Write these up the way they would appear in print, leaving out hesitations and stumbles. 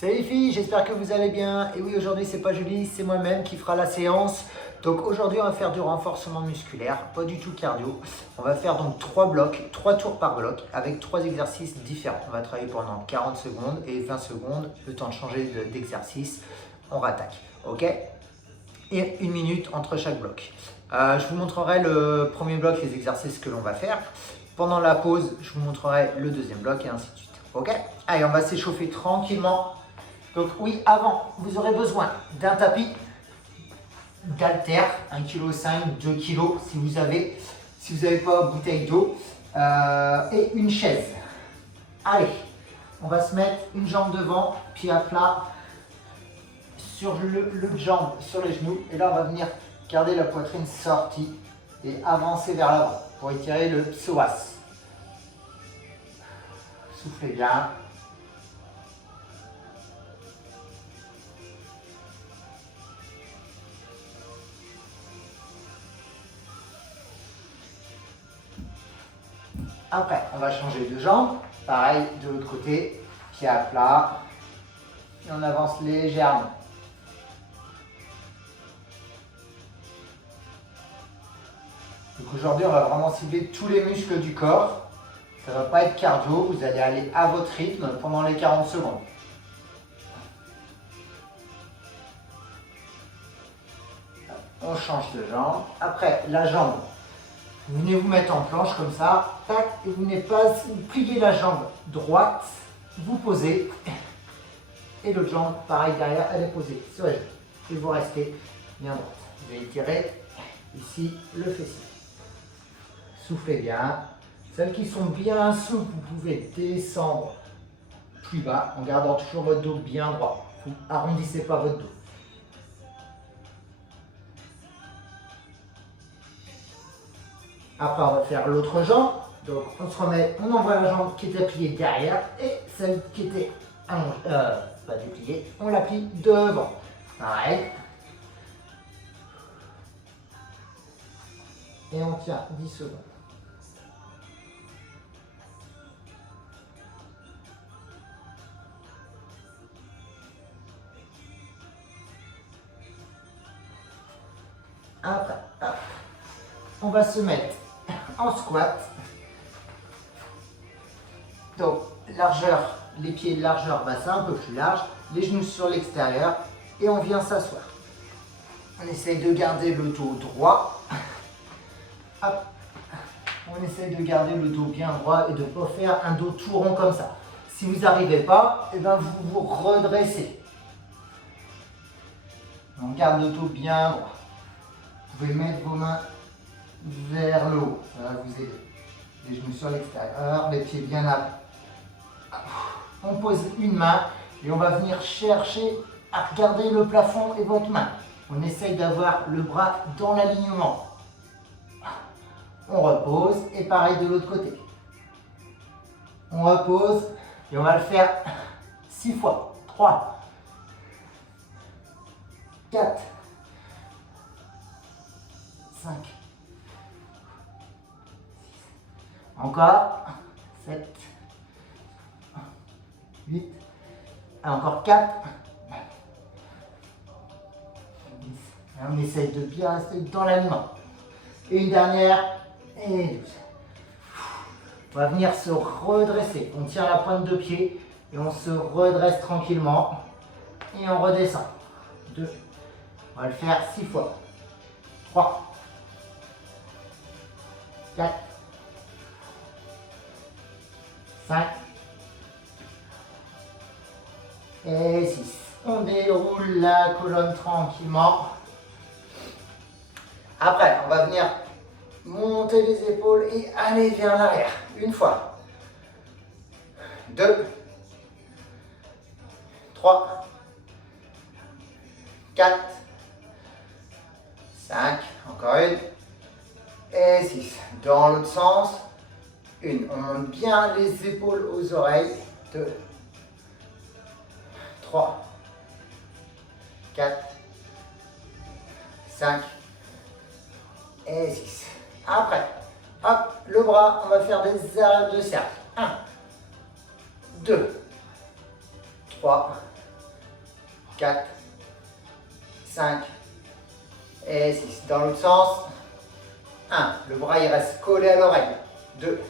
Salut les filles, j'espère que vous allez bien. Et oui, aujourd'hui c'est pas Julie, c'est moi-même qui fera la séance. Donc aujourd'hui on va faire du renforcement musculaire, pas du tout cardio. On va faire donc 3 blocs, 3 tours par bloc avec 3 exercices différents. On va travailler pendant 40 secondes et 20 secondes, le temps de changer d'exercice, on rattaque. Ok? Et 1 minute entre chaque bloc. Je vous montrerai le premier bloc, les exercices que l'on va faire. Pendant la pause, je vous montrerai le deuxième bloc et ainsi de suite. Ok? Allez, on va s'échauffer tranquillement. Donc oui, avant, vous aurez besoin d'un tapis, d'haltères, 1,5 kg, 2 kg si vous avez. Si vous n'avez pas bouteille d'eau, et une chaise. Allez, on va se mettre une jambe devant, pied à plat, sur l'autre jambe sur les genoux. Et là, on va venir garder la poitrine sortie et avancer vers l'avant pour étirer le psoas. Soufflez bien. Après, on va changer de jambe. Pareil, de l'autre côté, pied à plat. Et on avance légèrement. Donc aujourd'hui, on va vraiment cibler tous les muscles du corps. Ça ne va pas être cardio, vous allez aller à votre rythme pendant les 40 secondes. On change de jambe. Après, la jambe. Vous venez vous mettre en planche comme ça, tac, et vous venez pas, vous pliez la jambe droite, vous posez, et l'autre jambe, pareil derrière, elle est posée sur les genoux. Et vous restez bien droite. Vous allez tirer ici le fessier. Soufflez bien. Celles qui sont bien souples, vous pouvez descendre plus bas en gardant toujours votre dos bien droit. Vous arrondissez pas votre dos. Après, on va faire l'autre jambe. Donc, on se remet, on envoie la jambe qui était pliée derrière et celle qui était pas dépliée, on la plie devant. Pareil. Et on tient 10 secondes. Après, hop, on va se mettre en squat. Donc, largeur, les pieds largeur bassin, un peu plus large, les genoux sur l'extérieur et on vient s'asseoir. On essaye de garder le dos droit. Hop. On essaye de garder le dos bien droit et de ne pas faire un dos tout rond comme ça. Si vous n'arrivez pas, eh ben vous vous redressez. On garde le dos bien droit. Vous pouvez mettre vos mains vers le haut, ça va vous aider. Les genoux sur l'extérieur, les pieds bien à plat. On pose une main et on va venir chercher à regarder le plafond et votre main. On essaye d'avoir le bras dans l'alignement. On repose et pareil de l'autre côté. On repose et on va le faire 6 fois. 3, 4, 5, 6, encore 7, 8, encore 4, 10. On essaye de bien rester dans l'alignement. Et une dernière, et 12. On va venir se redresser. On tient la pointe de pied et on se redresse tranquillement. Et on redescend. 2. On va le faire 6 fois. 3, 4, 5 et 6. On déroule la colonne tranquillement. Après, on va venir monter les épaules et aller vers l'arrière. Une fois. 2, 3, 4, 5, encore une, et 6. Dans l'autre sens, une. On monte bien les épaules aux oreilles. 2, 3, 4, 5 et 6. Après, hop, le bras, on va faire des arrêts de cercle. 1, 2, 3, 4, 5 et 6. Dans l'autre sens, 1. Le bras il reste collé à l'oreille. 2,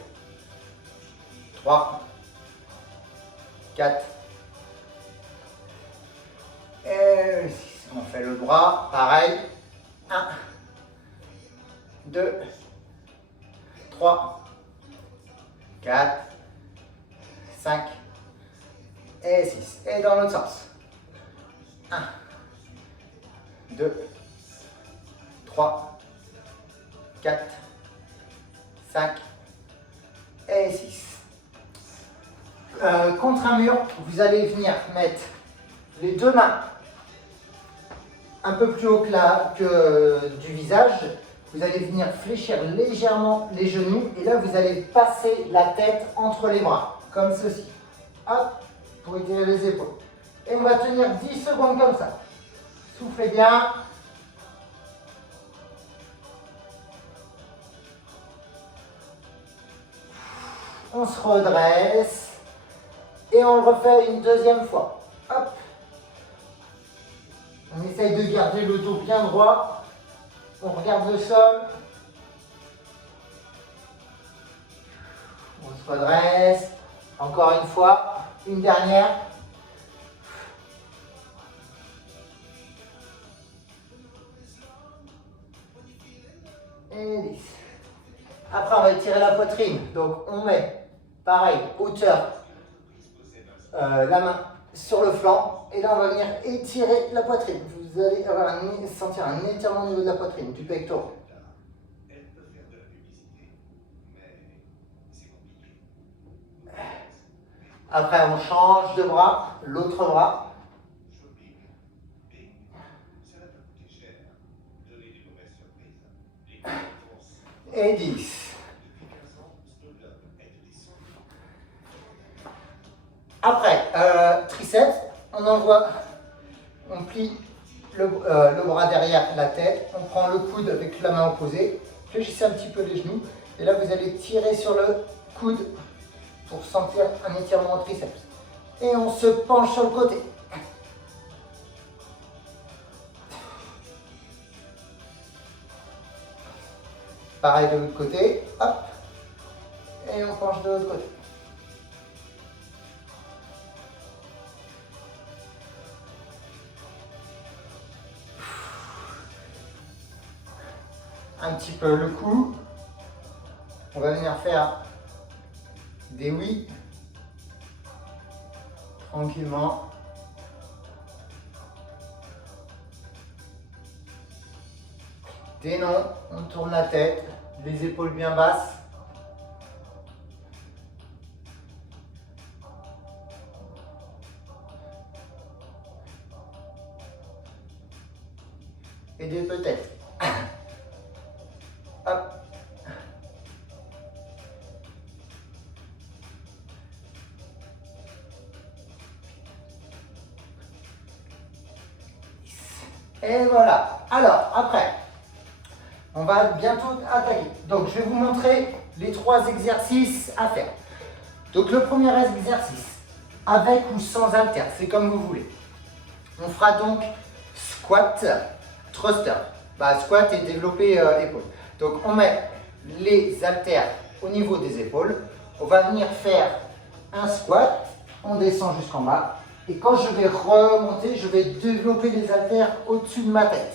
3, 4 et 6. On fait le bras, pareil. 1, 2, 3, 4, 5 et 6. Et dans l'autre sens. 1, 2, 3, 4, 5 et 6. Contre un mur, vous allez venir mettre les deux mains un peu plus haut que du visage. Vous allez venir fléchir légèrement les genoux et là vous allez passer la tête entre les bras, comme ceci. Hop, pour étirer les épaules. Et on va tenir 10 secondes comme ça. Soufflez bien. On se redresse et on le refait une deuxième fois. Hop. On essaye de garder le dos bien droit. On regarde le sol. On se redresse. Encore une fois. Une dernière. Et 10. Après, on va étirer la poitrine. Donc, on met, pareil, hauteur, la main sur le flanc. Et là, on va venir étirer la poitrine. Vous allez sentir un étirement au niveau de la poitrine, du pectoral. Après, on change de bras, l'autre bras. Et 10. Après, triceps, on plie le bras derrière la tête, on prend le coude avec la main opposée, fléchissez un petit peu les genoux, et là vous allez tirer sur le coude pour sentir un étirement au triceps. Et on se penche sur le côté. Pareil de l'autre côté, hop, et on penche de l'autre côté. Un petit peu le cou. On va venir faire des oui, tranquillement. Des non, on tourne la tête, les épaules bien basses. Et des peut-être. Hop. Et voilà. Alors, après, on va bientôt attaquer. Donc, je vais vous montrer les 3 exercices à faire. Donc, le premier exercice, avec ou sans haltère, c'est comme vous voulez. On fera donc squat, thruster. Squat et développer épaules. Donc, on met les haltères au niveau des épaules. On va venir faire un squat. On descend jusqu'en bas. Et quand je vais remonter, je vais développer les haltères au-dessus de ma tête.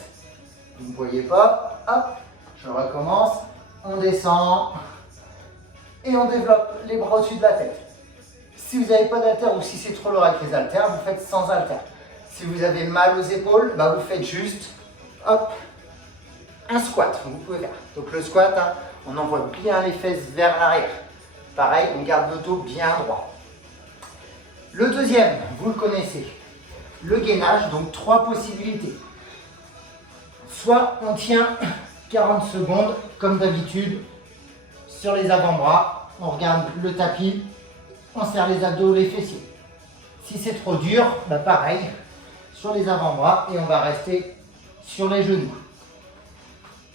Vous ne voyez pas. Hop, je recommence. On descend. Et on développe les bras au-dessus de la tête. Si vous n'avez pas d'haltères ou si c'est trop lourd avec les haltères, vous faites sans haltères. Si vous avez mal aux épaules, vous faites juste, hop, un squat, vous pouvez faire. Donc le squat, on envoie bien les fesses vers l'arrière. Pareil, on garde le dos bien droit. Le deuxième, vous le connaissez, le gainage, donc 3 possibilités. Soit on tient 40 secondes, comme d'habitude, sur les avant-bras, on regarde le tapis, on serre les abdos, les fessiers. Si c'est trop dur, pareil, sur les avant-bras et on va rester sur les genoux.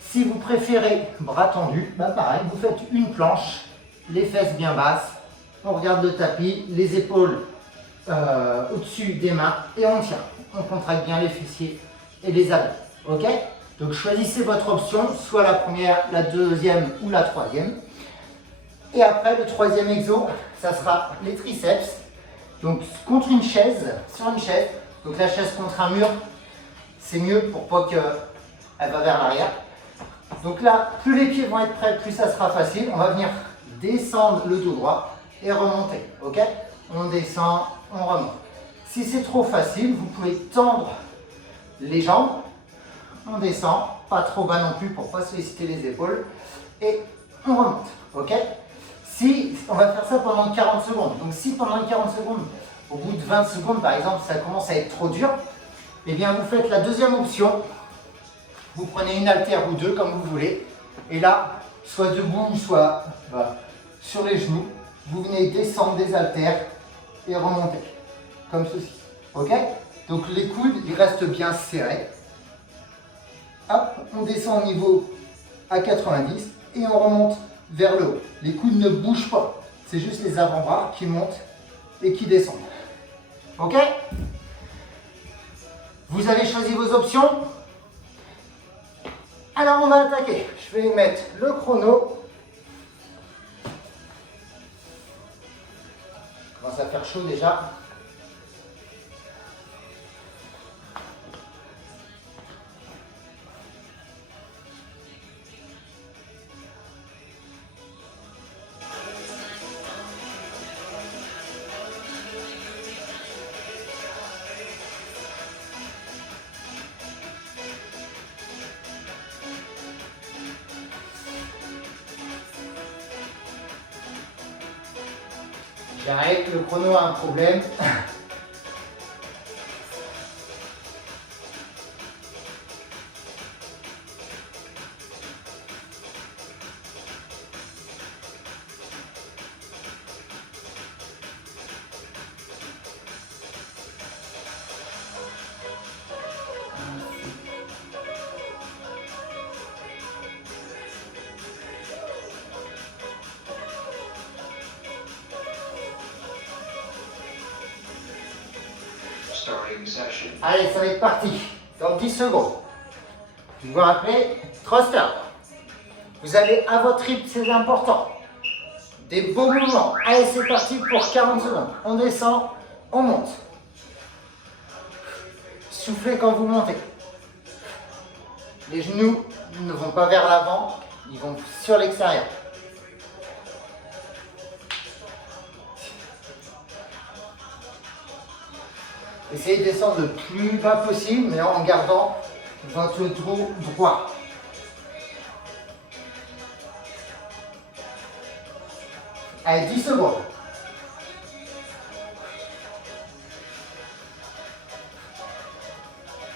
Si vous préférez bras tendus, pareil, vous faites une planche, les fesses bien basses, on regarde le tapis, les épaules au-dessus des mains et on tient. on contracte bien les fessiers et les abdos. Ok? Donc choisissez votre option, soit la première, la deuxième ou la troisième. Et après, le troisième exo, ça sera les triceps. Donc contre une chaise, sur une chaise. Donc la chaise contre un mur, c'est mieux pour pas qu'elle va vers l'arrière. Donc là, plus les pieds vont être prêts, plus ça sera facile. On va venir descendre le dos droit et remonter. Ok? On descend, on remonte. Si c'est trop facile, vous pouvez tendre les jambes. On descend, pas trop bas non plus pour pas solliciter les épaules. Et on remonte. Ok? Si, on va faire ça pendant 40 secondes. Donc si pendant 40 secondes, au bout de 20 secondes par exemple, ça commence à être trop dur, eh bien vous faites la deuxième option. Vous prenez une haltère ou deux comme vous voulez. Et là, soit debout, soit sur les genoux, vous venez descendre des haltères et remonter. Comme ceci. Ok? Donc les coudes, ils restent bien serrés. Hop, on descend au niveau à 90 et on remonte vers le haut. Les coudes ne bougent pas. C'est juste les avant-bras qui montent et qui descendent. Ok? Vous avez choisi vos options. Alors on va attaquer. Je vais mettre le chrono. Il commence à faire chaud déjà. J'arrête, le chrono a un problème. Allez, ça va être parti. Dans 10 secondes. Vous vous rappelez, thruster. Vous allez à votre rythme, c'est important. Des beaux mouvements. Allez, c'est parti pour 40 secondes. On descend, on monte. Soufflez quand vous montez. Les genoux ne vont pas vers l'avant, ils vont sur l'extérieur. Essayez de descendre le plus bas possible, mais en gardant votre dos droit. Allez, 10 secondes.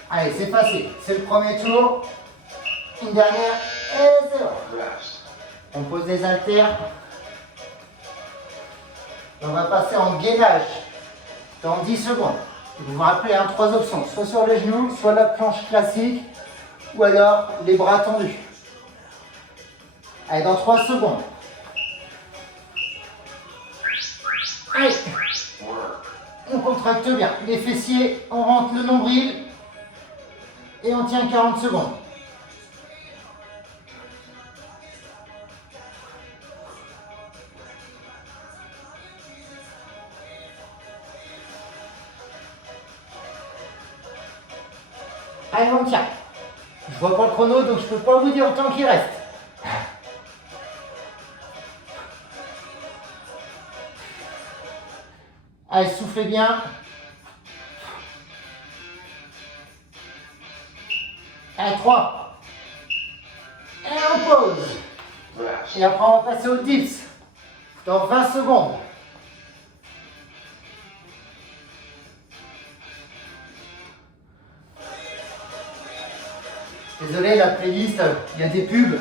Allez, c'est facile. C'est le premier tour. Une dernière. Et c'est bon. On pose des haltères. On va passer en gainage dans 10 secondes. Vous vous rappelez, hein, 3 options. Soit sur les genoux, soit la planche classique, ou alors les bras tendus. Allez, dans 3 secondes. Allez. On contracte bien. Les fessiers, on rentre le nombril. Et on tient 40 secondes. Allez, on tient. Je vois pas le chrono, donc je peux pas vous dire le temps qu'il reste. Allez, soufflez bien. Allez, 3. Et on pause. Et après, on va passer au dips. Dans 20 secondes. Désolé, la playlist, il y a des pubs.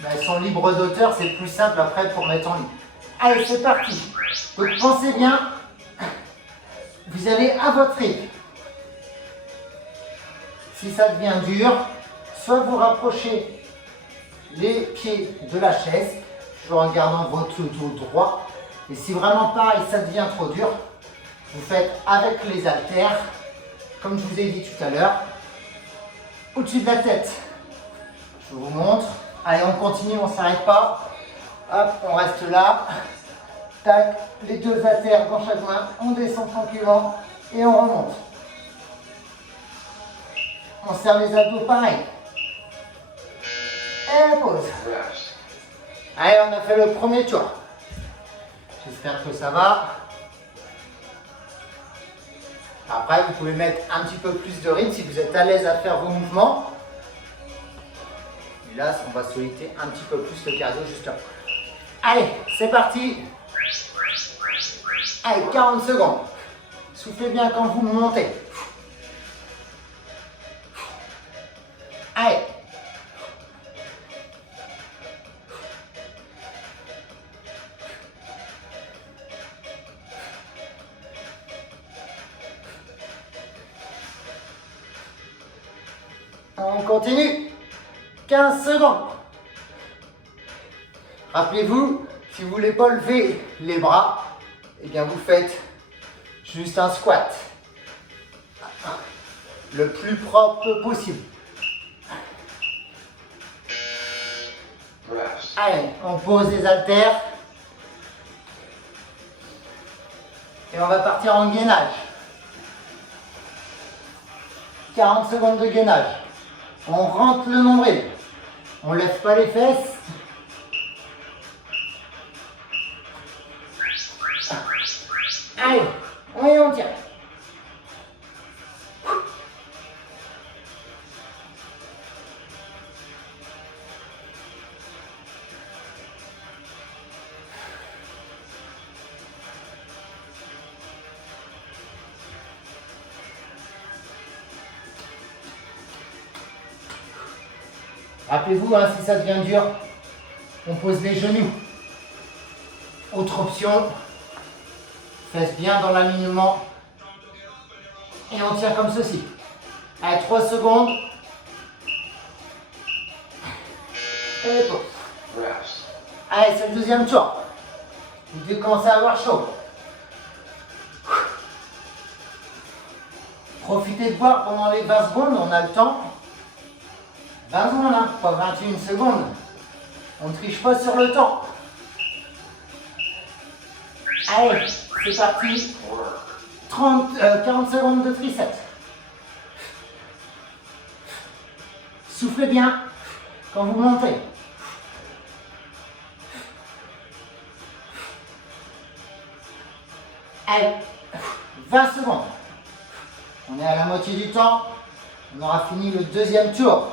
Mais elles sont libres d'auteur, c'est plus simple après pour mettre en ligne. Allez, c'est parti. Donc pensez bien, vous allez à votre rythme. Si ça devient dur, soit vous rapprochez les pieds de la chaise, toujours en gardant votre dos droit. Et si vraiment pareil, ça devient trop dur, Vous faites avec les haltères, comme je vous ai dit tout à l'heure, au-dessus de la tête. Je vous montre. Allez, on continue, on ne s'arrête pas. Hop, on reste là. Tac, les deux haltères dans chaque main. On descend tranquillement et on remonte. On serre les abdos pareil. Et pause. Allez, on a fait le premier tour. J'espère que ça va. Après, vous pouvez mettre un petit peu plus de rythme si vous êtes à l'aise à faire vos mouvements. Et là, on va solliciter un petit peu plus le cardio justement. Allez, c'est parti. Allez, 40 secondes. Soufflez bien quand vous montez. Allez. On continue. 15 secondes. Rappelez-vous, si vous ne voulez pas lever les bras, eh bien vous faites juste un squat. Le plus propre possible. Allez, on pose les haltères. Et on va partir en gainage. 40 secondes de gainage. On rentre le nombril. On ne lève pas les fesses. Allez, on tient. Rappelez-vous, hein, si ça devient dur, on pose les genoux. Autre option, fesses bien dans l'alignement. Et on tient comme ceci. Allez, 3 secondes. Et pause. Allez, c'est le deuxième tour. Vous devez commencer à avoir chaud. Profitez de boire pendant les 20 secondes, on a le temps. 20 secondes, hein, pas 21 secondes. On ne triche pas sur le temps. Allez, c'est parti. 40 secondes de triceps. Soufflez bien quand vous montez. Allez, 20 secondes. On est à la moitié du temps. On aura fini le deuxième tour.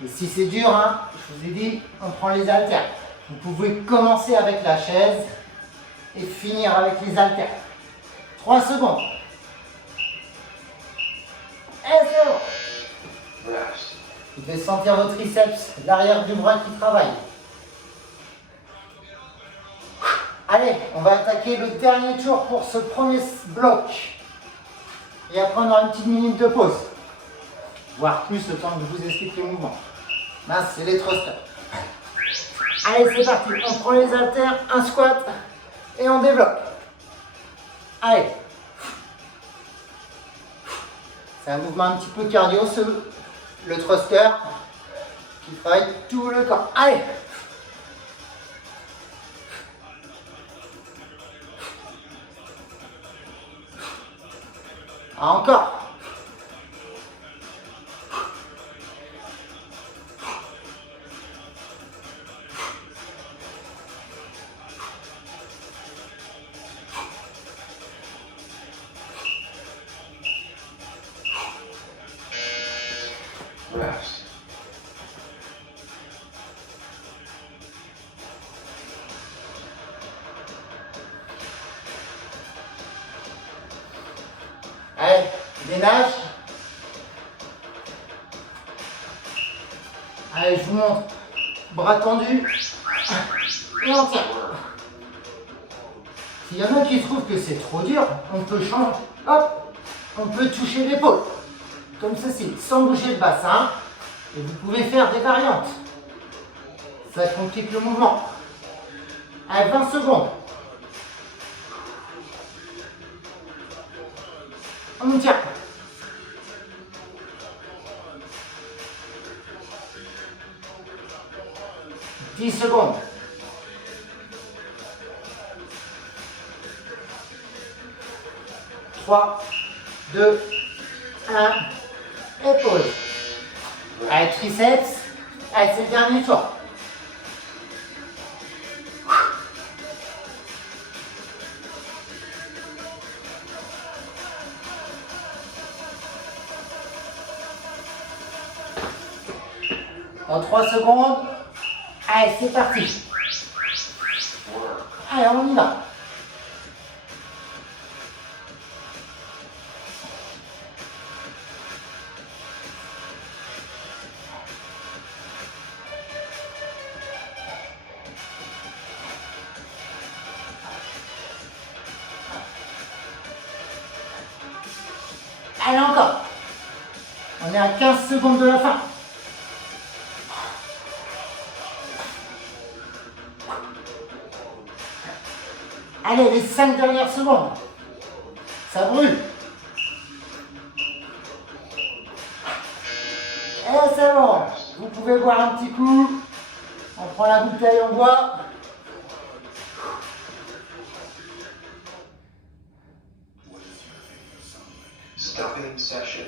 Et si c'est dur, hein, je vous ai dit, on prend les haltères. Vous pouvez commencer avec la chaise et finir avec les haltères. 3 secondes. Et c'est bon. Vous devez sentir vos triceps, l'arrière du bras qui travaille. Allez, on va attaquer le dernier tour pour ce premier bloc. Et après, on aura une petite minute de pause. Voire plus le temps que je vous explique le mouvement. Là, c'est les thrusters. Allez, c'est parti. On prend les haltères, un squat et on développe. Allez. C'est un mouvement un petit peu cardio, le thruster, qui travaille tout le corps. Allez. Encore. Allez, gainage. Allez, je vous montre. Bras tendus. Et on tient. S'il y en a qui trouvent que c'est trop dur, on peut changer. Hop, on peut toucher l'épaule. Comme ceci, sans bouger le bassin. Et vous pouvez faire des variantes. Ça complique le mouvement. Allez, 20 secondes. On tient. 10 secondes. 3, 2, 1. Et pause. Allez, triceps. Allez, c'est le dernier tour. Dans 3 secondes. Allez, c'est parti. Allez, on y va. Allez, encore. On est à 15 secondes de la fin. Allez, les 5 dernières secondes. Ça brûle. Et c'est bon. Vous pouvez boire un petit coup. On prend la bouteille, on boit. Stopping session.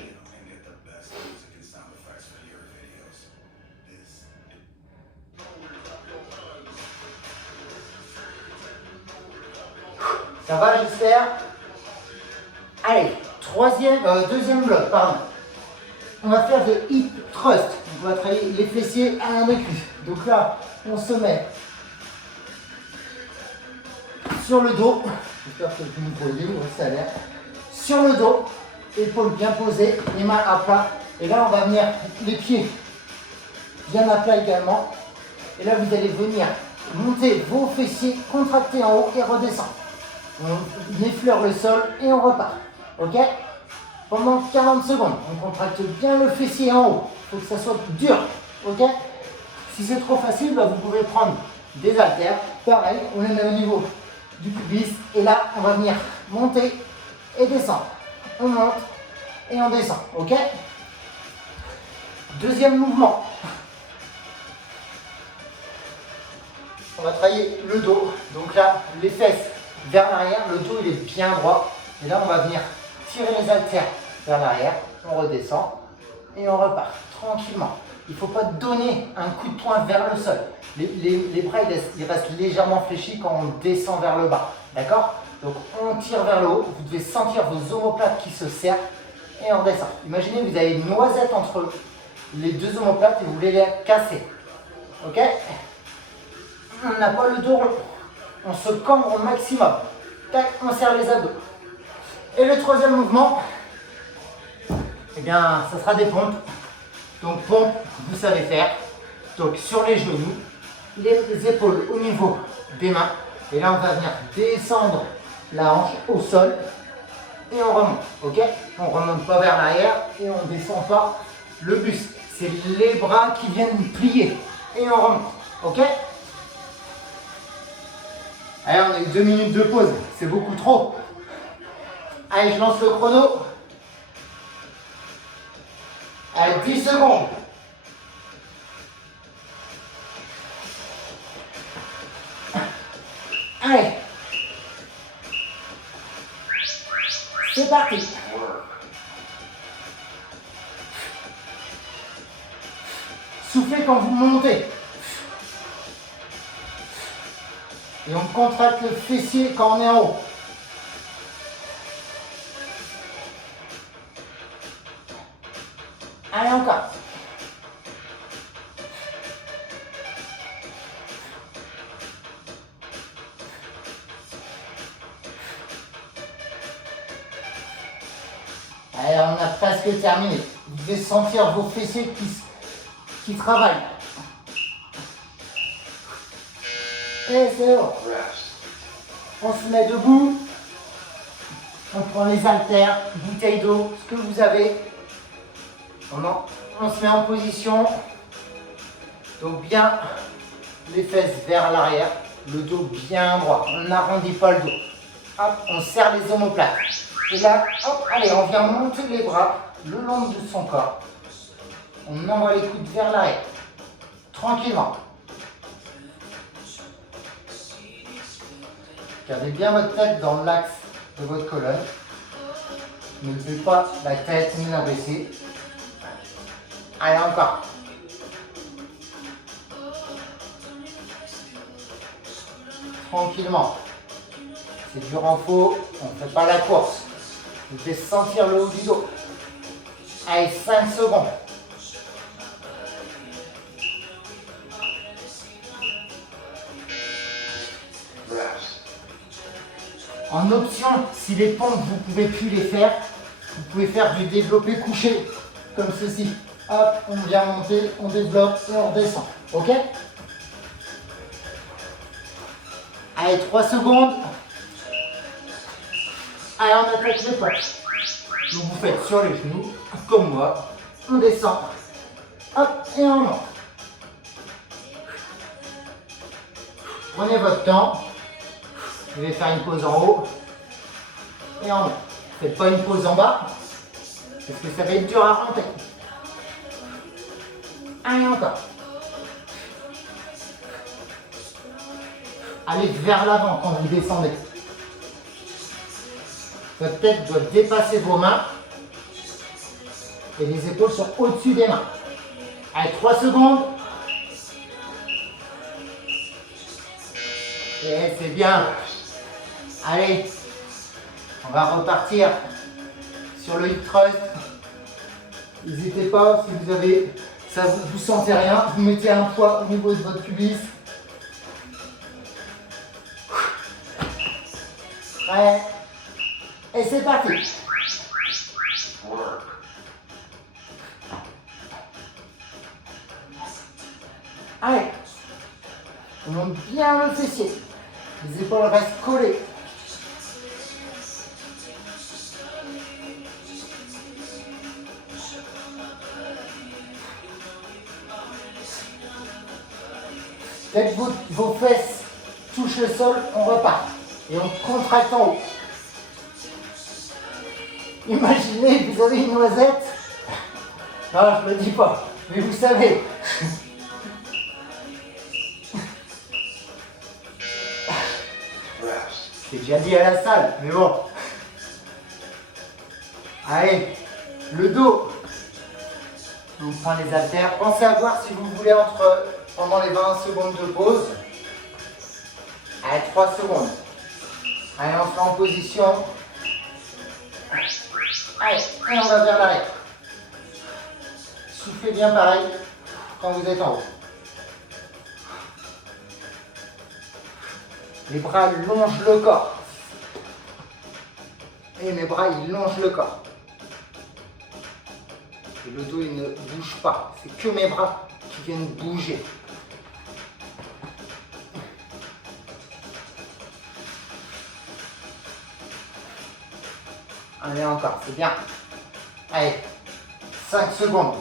Ça va, j'espère. Allez, deuxième bloc, pardon. On va faire de hip thrust. On va travailler les fessiers à l'un des cuisses. Donc là, on se met sur le dos. J'espère que vous me voyez, ça a l'air. Sur le dos, épaules bien posées, les mains à plat. Et là, on va venir les pieds bien à plat également. Et là, vous allez venir monter vos fessiers, contracter en haut et redescendre. On effleure le sol et on repart. Ok? Pendant 40 secondes, on contracte bien le fessier en haut. Il faut que ça soit dur. Ok? Si c'est trop facile, vous pouvez prendre des haltères. Pareil, on les met au niveau du pubis. Et là, on va venir monter et descendre. On monte et on descend. Ok? Deuxième mouvement. On va travailler le dos. Donc là, les fesses vers l'arrière, le dos il est bien droit. Et là, on va venir tirer les haltères vers l'arrière. On redescend et on repart tranquillement. Il ne faut pas donner un coup de poing vers le sol. Les bras ils restent légèrement fléchis quand on descend vers le bas. D'accord? Donc on tire vers le haut. Vous devez sentir vos omoplates qui se serrent et on redescend. Imaginez vous avez une noisette entre les deux omoplates et vous voulez les casser. Ok? On n'a pas le dos rond. On se cambre au maximum. Tac, on serre les abdos. Et le troisième mouvement, eh bien, ça sera des pompes. Donc, pompe, vous savez faire. Donc, sur les genoux, les épaules au niveau des mains. Et là, on va venir descendre la hanche au sol. Et on remonte. Ok? On ne remonte pas vers l'arrière et on ne descend pas le buste. C'est les bras qui viennent plier. Et on remonte. Ok? Allez, on a eu 2 minutes de pause, c'est beaucoup trop. Allez, je lance le chrono. Allez, 10 secondes. Allez. C'est parti. Soufflez quand vous montez. Et on contracte le fessier quand on est en haut. Allez, encore. Allez, on a presque terminé. Vous devez sentir vos fessiers qui travaillent. Et c'est bon. On se met debout. On prend les haltères, bouteille d'eau, ce que vous avez. On se met en position. Donc bien les fesses vers l'arrière. Le dos bien droit, on n'arrondit pas le dos. Hop, on serre les omoplates. Et là, hop, allez, on vient monter les bras le long de son corps. On envoie les coudes vers l'arrière. Tranquillement. Gardez bien votre tête dans l'axe de votre colonne. Ne levez pas la tête ni la baisser. Allez, encore. Tranquillement. C'est du renfort, on ne fait pas la course. Vous devez sentir le haut du dos. Allez, 5 secondes. Reps. En option, si les pompes, vous ne pouvez plus les faire, vous pouvez faire du développé couché, comme ceci. Hop, on vient monter, on développe et on redescend. Ok? Allez, 3 secondes. Allez, on attaque les pompes. Donc vous faites sur les genoux, comme moi. On descend. Hop, et on monte. Prenez votre temps. Vous allez faire une pause en haut. Et en bas. Faites pas une pause en bas. Parce que ça va être dur à monter. Allez, encore. Allez vers l'avant quand vous descendez. Votre tête doit dépasser vos mains. Et les épaules sont au-dessus des mains. Allez, 3 secondes. Et c'est bien. Allez, on va repartir sur le hip thrust. N'hésitez pas, si vous avez, ça vous sentez rien, vous mettez un poids au niveau de votre pubis. Ouais. Et c'est parti. Work. Allez. On monte bien le fessier. Les épaules restent collées. Dès que vos fesses touchent le sol, on repart. Et on contracte en haut. Imaginez que vous avez une noisette. Non, je ne le dis pas. Mais vous savez. Reps. J'ai déjà dit à la salle, mais bon. Allez, le dos. On prend les haltères. Pensez à voir si vous voulez pendant les 20 secondes de pause. Allez, 3 secondes. Allez, on se met en position. Allez, et on va vers l'arrière. Soufflez bien pareil quand vous êtes en haut. Les bras longent le corps. Et mes bras, ils longent le corps. Et le dos, il ne bouge pas. C'est que mes bras qui viennent bouger. Allez, encore, c'est bien. Allez, 5 secondes.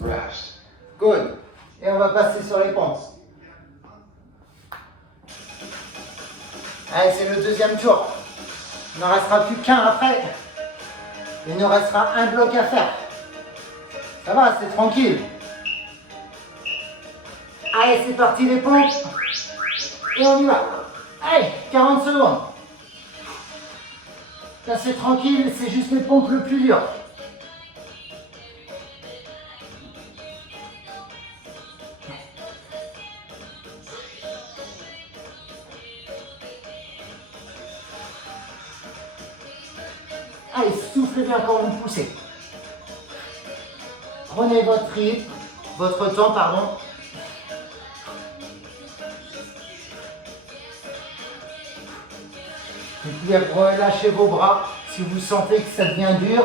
Reps. Good. Et on va passer sur les pompes. Allez, c'est le deuxième tour. Il n'en restera plus qu'un après. Il nous restera un bloc à faire. Ça va, c'est tranquille. Allez, c'est parti les pompes. Et on y va. Allez, 40 secondes. Là, c'est tranquille, c'est juste les pompes le plus dur. Allez, soufflez bien quand vous poussez. Prenez votre rythme, votre temps, pardon. Vous pouvez relâcher vos bras si vous sentez que ça devient dur.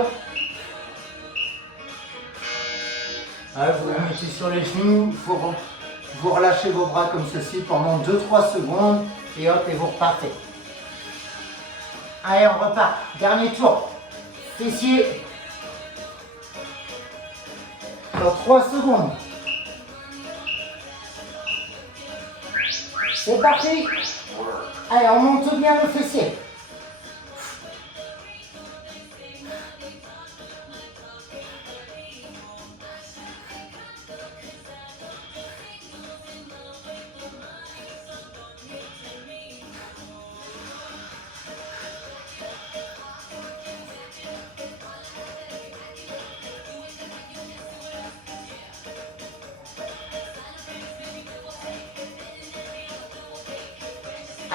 Vous vous mettez sur les genoux, vous relâchez vos bras comme ceci pendant 2-3 secondes et hop, et vous repartez. Allez, on repart. Dernier tour. Fessier. Encore 3 secondes. C'est parti. Work. Allez, on monte bien le fessier.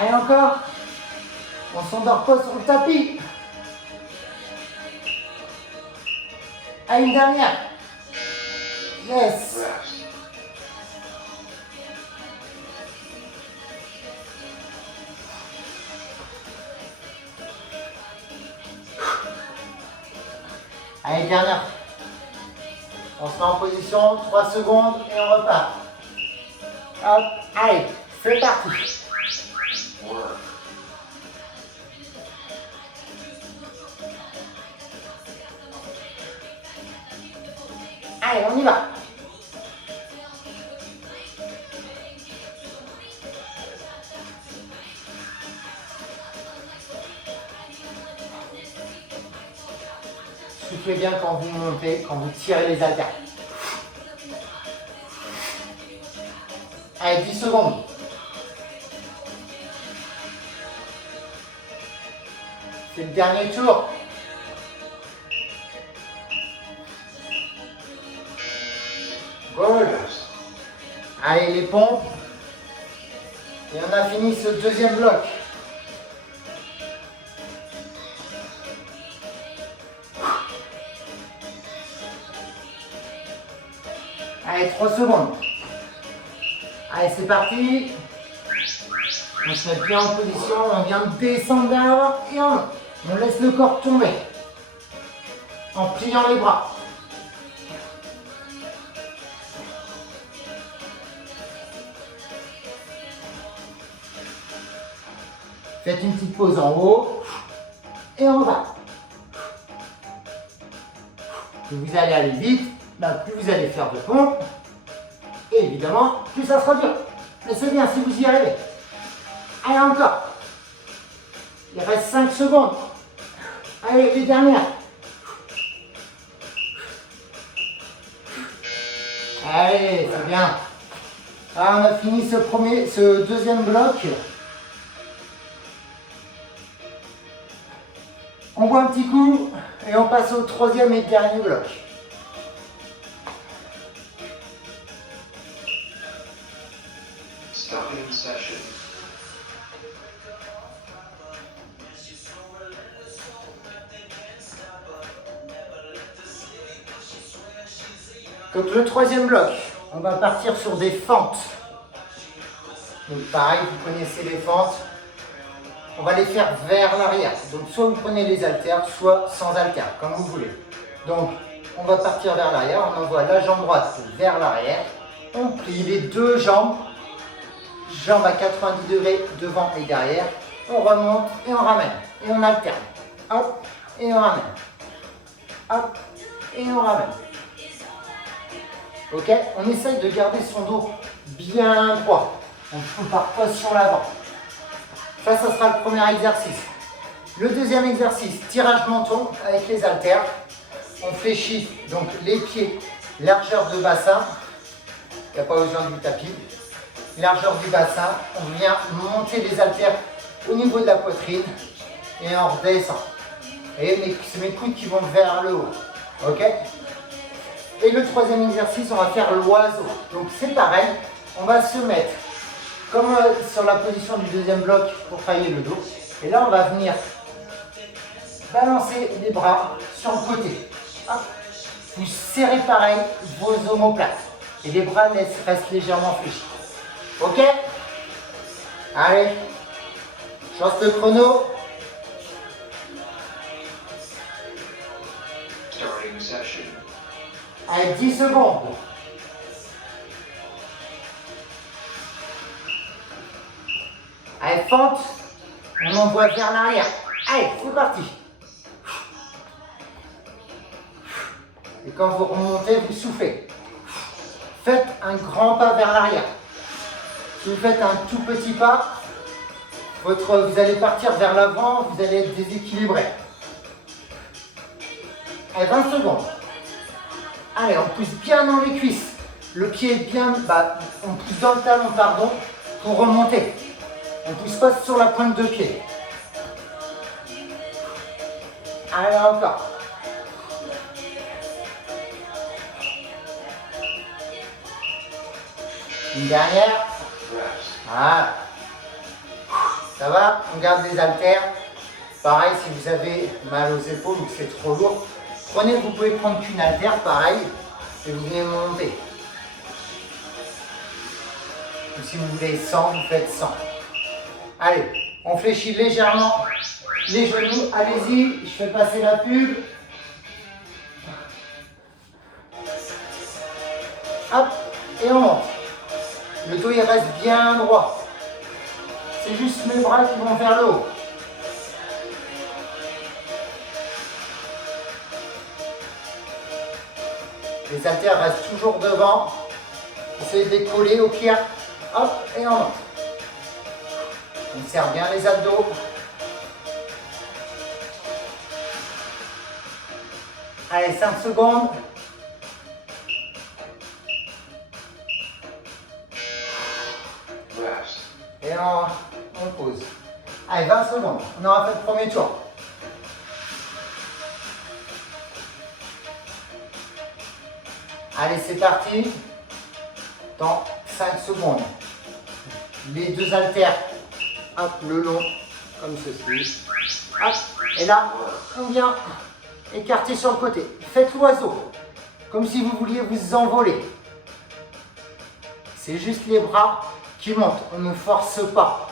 Allez, encore. On s'endort pas sur le tapis. Allez, une dernière. Yes. Rest. Allez, dernière. On se met en position, 3 secondes et on repart. Hop, allez, c'est parti. Work. Allez, on y va. Soufflez bien quand vous montez, quand vous tirez les haltères. Allez, 10 secondes. C'est le dernier tour. Good. Rest. Allez, les pompes. Et on a fini ce deuxième bloc. Allez, 3 secondes. Allez, c'est parti. On se met bien en position, on vient de descendre vers l'avant et on laisse le corps tomber. En pliant les bras. Faites une petite pause en haut et en bas. Plus vous allez aller vite, plus vous allez faire de pompes. Et évidemment, plus ça sera dur. Mais c'est bien si vous y arrivez. Allez, encore. Il reste 5 secondes. Allez, les dernières. Allez, c'est bien. Ah, on a fini ce deuxième bloc. On boit un petit coup et on passe au troisième et dernier bloc. Stopping session. Donc le troisième bloc, on va partir sur des fentes. Donc pareil, vous connaissez les fentes. On va les faire vers l'arrière. Donc soit vous prenez les haltères, soit sans haltères, comme vous voulez. Donc on va partir vers l'arrière, on envoie la jambe droite vers l'arrière. On plie les deux jambes, jambes à 90 degrés devant et derrière. On remonte et on ramène. Et on alterne. Hop, et on ramène. Hop, et on ramène. Ok, on essaye de garder son dos bien droit. On ne part pas sur l'avant. Ça sera le premier exercice. Le deuxième exercice, tirage menton avec les haltères. On fléchit donc les pieds, largeur de bassin. Il n'y a pas besoin du tapis. Largeur du bassin. On vient monter les haltères au niveau de la poitrine et on redescend. Et c'est mes coudes qui vont vers le haut. Ok ? Et le troisième exercice, on va faire l'oiseau. Donc c'est pareil, on va se mettre comme sur la position du deuxième bloc pour tailler le dos. Et là, on va venir balancer les bras sur le côté. Hop. Vous serrez pareil vos omoplates. Et les bras restent légèrement fléchis. Ok? Allez, je lance le chrono. Starting session. Allez, 10 secondes. Allez, fente. On envoie vers l'arrière. Allez, c'est parti. Et quand vous remontez, vous soufflez. faites un grand pas vers l'arrière. Si vous faites un tout petit pas, vous allez partir vers l'avant, vous allez être déséquilibré. Allez, 20 secondes. Allez, on pousse bien dans les cuisses. Le pied est bien, on pousse dans le talon, pardon, pour remonter. On ne pousse pas sur la pointe de pied. Allez, encore. Une dernière. Voilà. Ça va? On garde les haltères. Pareil, si vous avez mal aux épaules ou que c'est trop lourd, vous pouvez prendre qu'une haltère, pareil, et vous venez monter. Ou si vous voulez 100, vous faites 100. Allez, on fléchit légèrement les genoux. Allez-y, je fais passer la pub. Hop, et on monte. Le dos, il reste bien droit. C'est juste mes bras qui vont vers le haut. Les haltères restent toujours devant. Essayez de les coller au pied. Hop, et on monte. On serre bien les abdos. Allez, 5 secondes. Et on pose. Allez, 20 secondes. On aura fait le premier tour. Allez, c'est parti. Dans 5 secondes. Les deux haltères, hop, le long, comme ceci. Hop, et là, on vient écarter sur le côté. Faites l'oiseau, comme si vous vouliez vous envoler. C'est juste les bras qui montent, on ne force pas.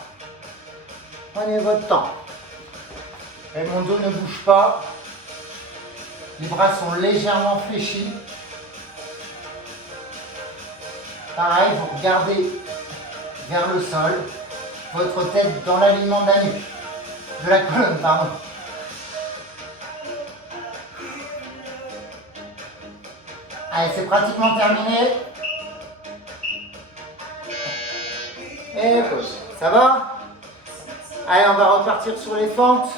Prenez votre temps. Et mon dos ne bouge pas. Les bras sont légèrement fléchis. Pareil, vous regardez vers le sol, votre tête dans l'alignement de la nuque, de la colonne, pardon. Allez, c'est pratiquement terminé. Et pause. Ça va? Allez, on va repartir sur les fentes.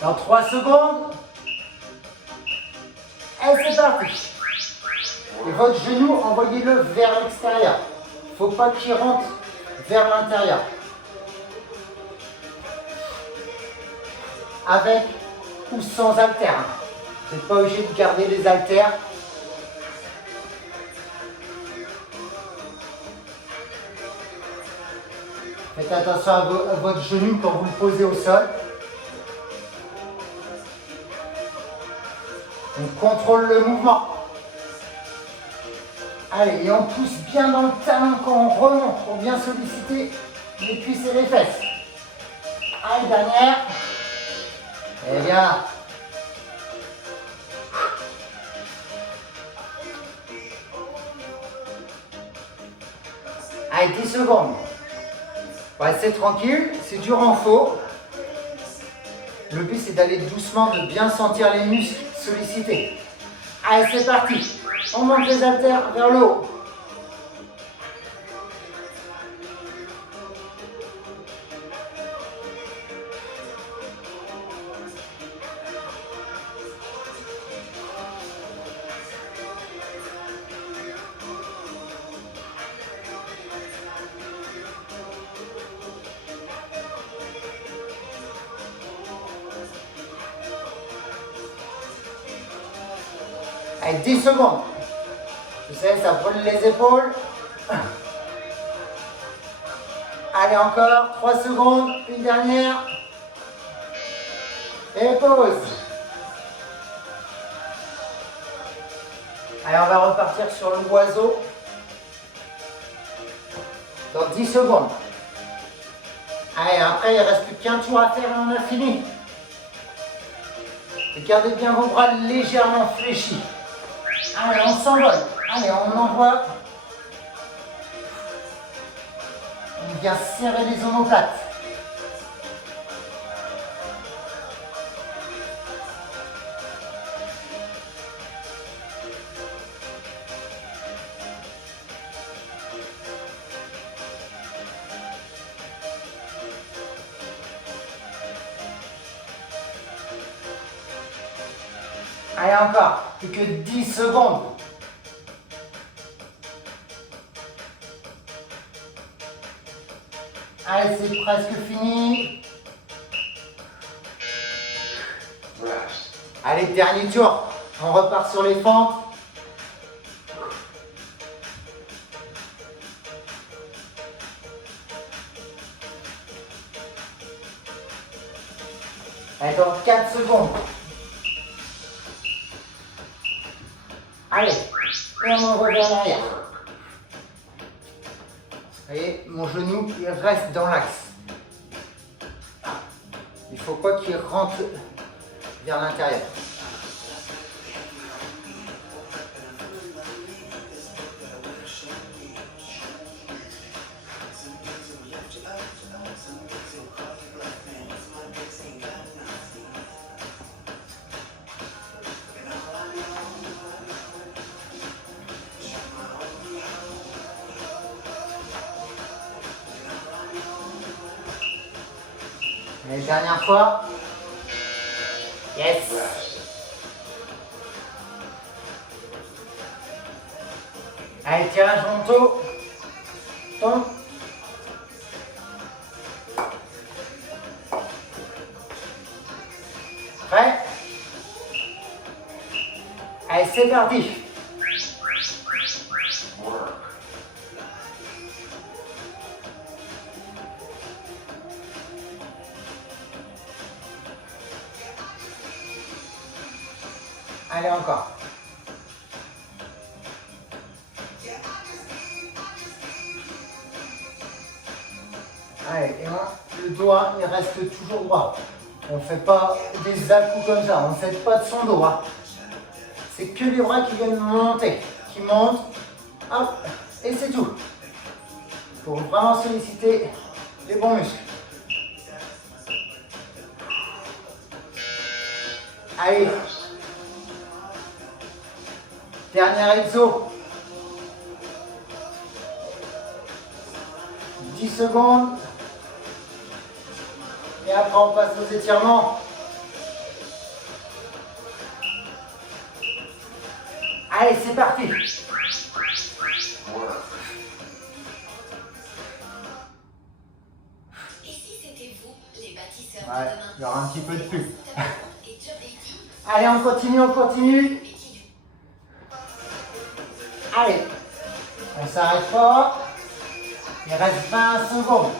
Dans 3 secondes. Et c'est parti. Et votre genou, envoyez-le vers l'extérieur. Il ne faut pas qu'il rentre vers l'intérieur. Avec ou sans haltères. Vous n'êtes pas obligé de garder les haltères. Faites attention à votre genou quand vous le posez au sol. On contrôle le mouvement. Allez, et on pousse bien dans le talon quand on remonte pour bien solliciter les cuisses et les fesses. Allez, dernière. Et bien. Allez, 10 secondes. Restez tranquille, c'est du renfort. Le but, c'est d'aller doucement, de bien sentir les muscles sollicités. Allez, c'est parti. On monte les haltères vers le haut. Allez, 10 secondes. Vous savez, ça brûle les épaules. Allez, encore 3 secondes. Une dernière. Et pause. Allez, on va repartir sur l'oiseau. Dans 10 secondes. Allez, après, il ne reste plus qu'un tour à faire et on a fini. Et gardez bien vos bras légèrement fléchis. Allez, on s'envole. Allez, on envoie. On vient serrer les omoplates. Allez, encore. Plus que 10 secondes. Allez, c'est presque fini. Rest. Allez, dernier tour. On repart sur les fentes. Allez, dans 4 secondes. Allez, et on revient en arrière. Vous voyez, mon genou, il reste dans l'axe. Il ne faut pas qu'il rentre vers l'intérieur. Et dernière fois. Yes. Rest. Allez, tirage mentaux. Tombe. Prêt? Allez, c'est parti. Work. Allez, encore. Allez, et moi, le doigt, il reste toujours droit. On ne fait pas des à-coups comme ça, on ne fait pas de son dos. Hein. C'est que les bras qui viennent monter, qui montent, hop, et c'est tout. Pour vraiment solliciter les bons muscles. Allez, Rest. dernier exo. 10 secondes. Et après, on passe aux étirements. Allez, c'est parti. Work. Et si c'était vous, les bâtisseurs Ouais, de demain? il y aura un petit peu de pub. Et John Haiti, Allez, on continue, on continue. mais qui Allez, on s'arrête pas. Il reste 20 secondes.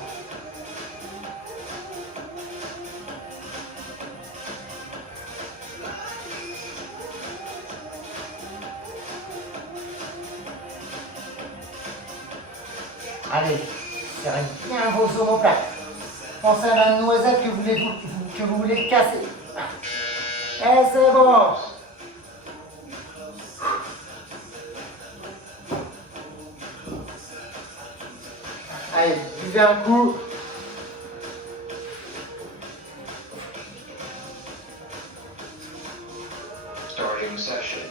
Allez, serrez bien vos omoplates. Pensez à la noisette que vous voulez casser. Et c'est bon. Allez, buvez un coup. Starting session.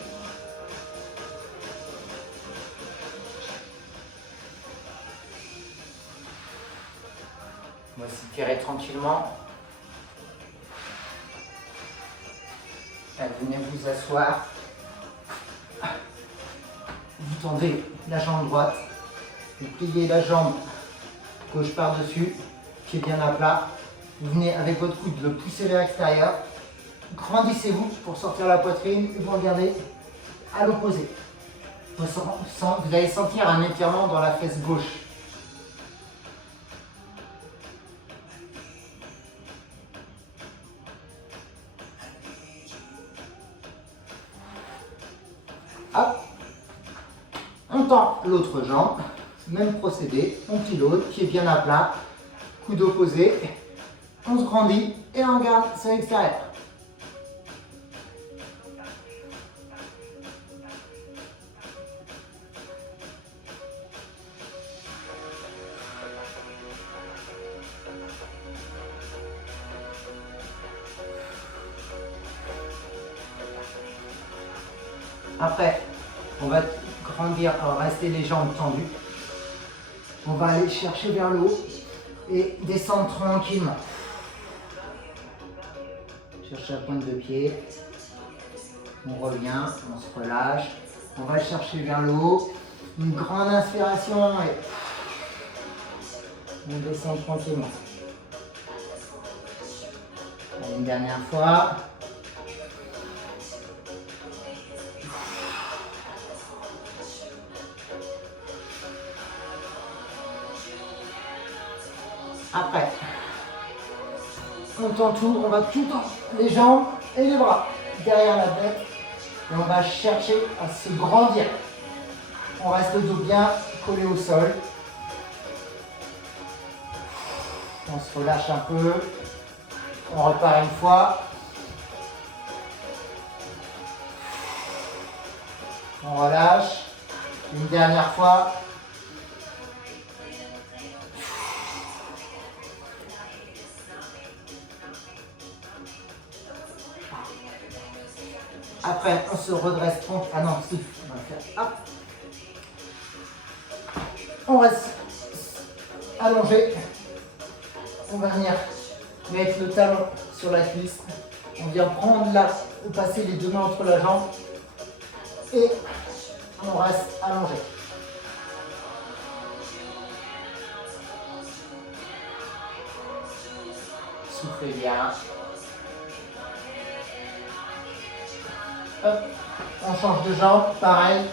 On va s'étirer tranquillement. Allez, venez vous asseoir. Vous tendez la jambe droite. Vous pliez la jambe gauche par-dessus. Pied bien à plat. Vous venez avec votre coude le pousser vers l'extérieur. Grandissez-vous pour sortir la poitrine et vous regardez à l'opposé. Vous allez sentir un étirement dans la fesse gauche. Hop. On tend l'autre jambe, même procédé, on pilote, pied bien à plat, coude opposé, on se grandit et on regarde sur l'extérieur. Après, on va grandir, rester les jambes tendues. On va aller chercher vers le haut et descendre tranquillement. Cherchez la pointe de pied. On revient, on se relâche. On va chercher vers le haut. Une grande inspiration et on descend tranquillement. Une dernière fois. Après, on tend tout, on va tout tendre les jambes et les bras derrière la tête et on va chercher à se grandir. On reste le dos bien collé au sol. On se relâche un peu. On repart une fois. On relâche. Une dernière fois. Après, on se redresse tranquille. Ah non, si, on va faire. Hop. On reste allongé. On va venir mettre le talon sur la cuisse. On vient prendre là, ou passer les deux mains entre la jambe. Et on reste allongé. Soufflez bien. Hop. On change de jambe, pareil.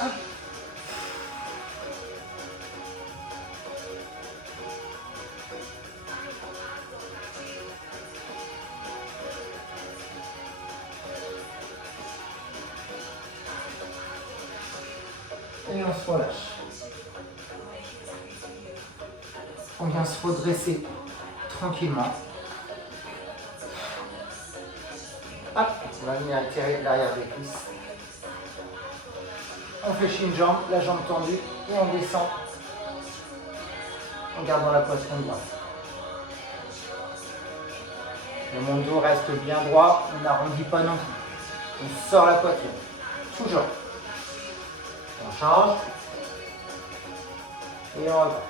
Hop. Et on se relâche. On vient se redresser tranquillement. Hop, on va venir étirer l'arrière des cuisses. On fléchit une jambe, la jambe tendue, et on descend en gardant la poitrine droite. Le dos reste bien droit, on n'arrondit pas non plus. On sort la poitrine, toujours. On change et on repart.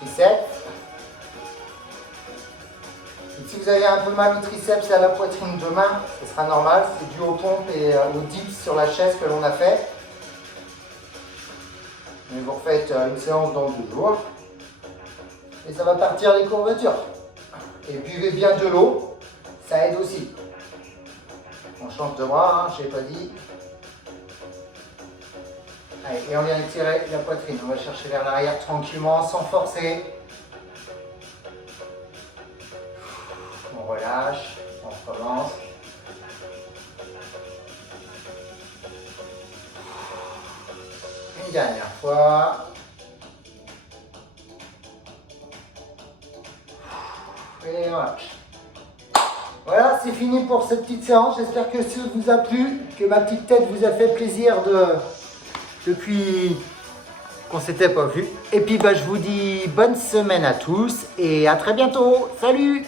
Triceps. Et si vous avez un peu mal au triceps et à la poitrine demain, ce sera normal, c'est dû aux pompes et aux dips sur la chaise que l'on a fait. Mais vous refaites une séance dans 2 jours et ça va partir les courbatures. Et buvez bien de l'eau, ça aide aussi. On change de bras, je n'ai pas dit. Allez, et on vient étirer la poitrine. On va chercher vers l'arrière tranquillement, sans forcer. On relâche, on recommence. Une dernière fois. Et on relâche. Voilà, c'est fini pour cette petite séance. J'espère que ça vous a plu, que ma petite tête vous a fait plaisir depuis qu'on s'était pas vu. Et puis je vous dis bonne semaine à tous et à très bientôt. Salut!